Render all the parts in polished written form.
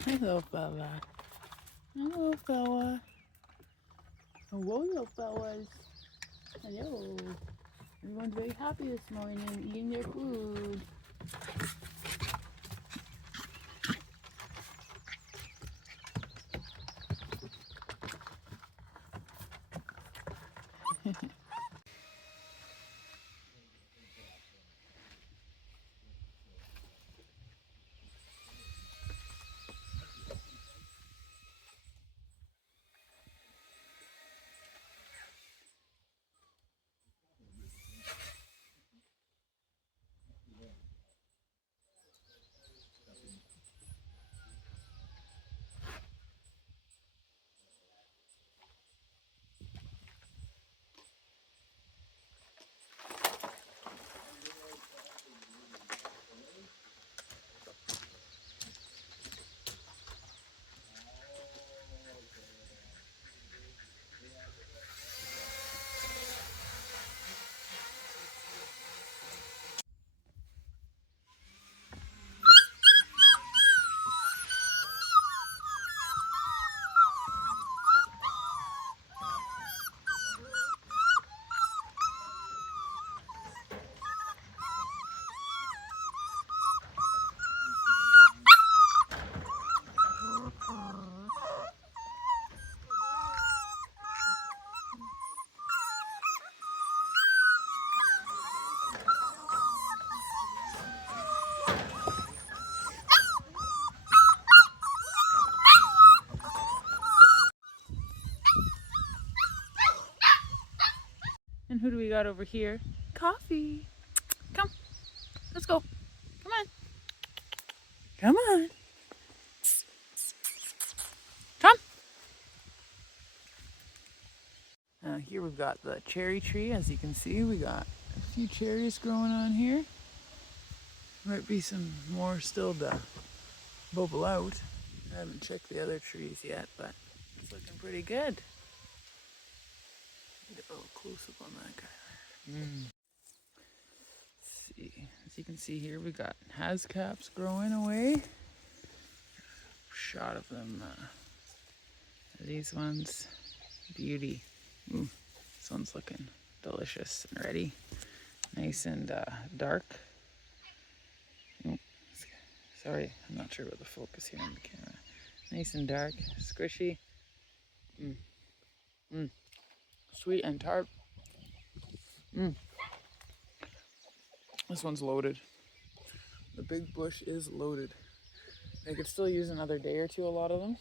Hello, fella. Hello, fella. Hello, little fellas. Hello. Everyone's very happy this morning, eating their food. And who do we got over here? Coffee. Come. Let's go. Come on. Come on. Come. Here we've got the cherry tree. As you can see, we got a few cherries growing on here. Might be some more still to bubble out. I haven't checked the other trees yet, but it's looking pretty good. Get a little close up on that guy. Let's see. As you can see here, we got hascaps growing away. Shot of them. These ones, beauty. Ooh, this one's looking delicious and ready. Nice and dark. Ooh, sorry, I'm not sure about the focus here on the camera. Nice and dark, squishy. Sweet and tart. This one's loaded. The big bush is loaded. They could still use another day or two, a lot of them.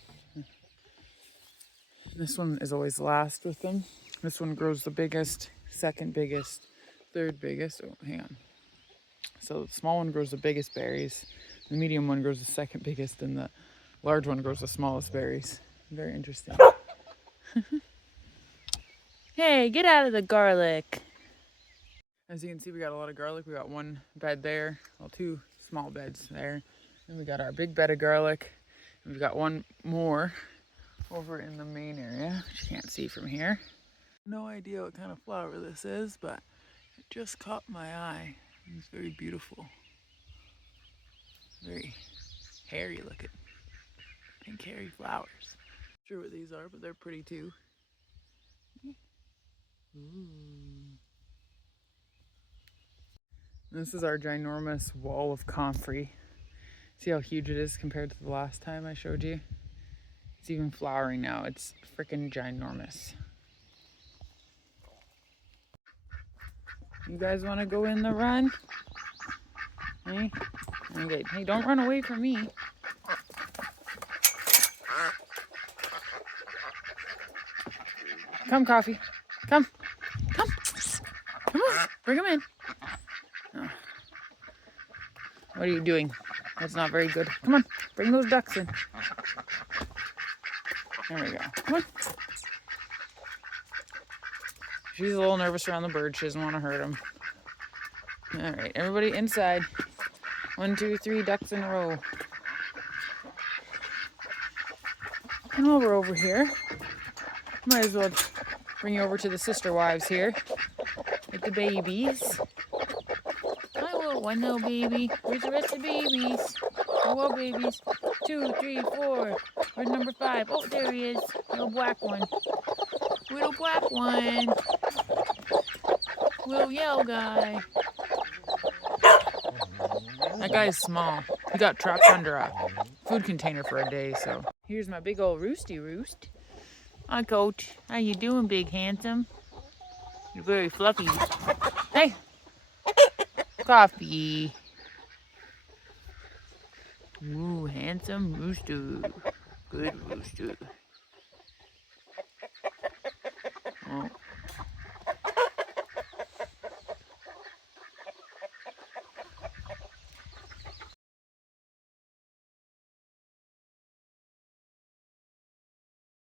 This one is always last with them. This one grows the biggest, second biggest, third biggest. Oh, hang on. So the small one grows the biggest berries. The medium one grows the second biggest, and the large one grows the smallest berries. Very interesting. Hey, get out of the garlic. As you can see, we got a lot of garlic. We got one bed there, well, two small beds there. And we got our big bed of garlic. And we've got one more over in the main area, which you can't see from here. No idea what kind of flower this is, but it just caught my eye. It's very beautiful. Very hairy looking. Pink hairy flowers. Not sure what these are, but they're pretty too. Ooh. This is our ginormous wall of comfrey. See how huge it is compared to the last time I showed you? It's even flowering now. It's freaking ginormous. You guys want to go in the run? Hey? Okay. Hey, don't run away from me. Come, Coffee. Come. Come. Come on. Bring him in. Oh. What are you doing? That's not very good. Come on. Bring those ducks in. There we go. Come on. She's a little nervous around the bird. She doesn't want to hurt them. All right. Everybody inside. 1, 2, 3 ducks in a row. And while we're over here, might as well bring you over to the sister wives here with the babies. Hi, little one little baby. Where's the rest of the babies? Hello, babies. 2 2, 3, 4. Where's number 5? Oh, there he is. Little black one. Little black one. Little yellow guy. That guy's small. He got trapped under a food container for a day, so. Here's my big old roosty roost. Hi, Coach. How you doing, big handsome? You're very fluffy. Hey! Coffee. Ooh, handsome rooster. Good rooster.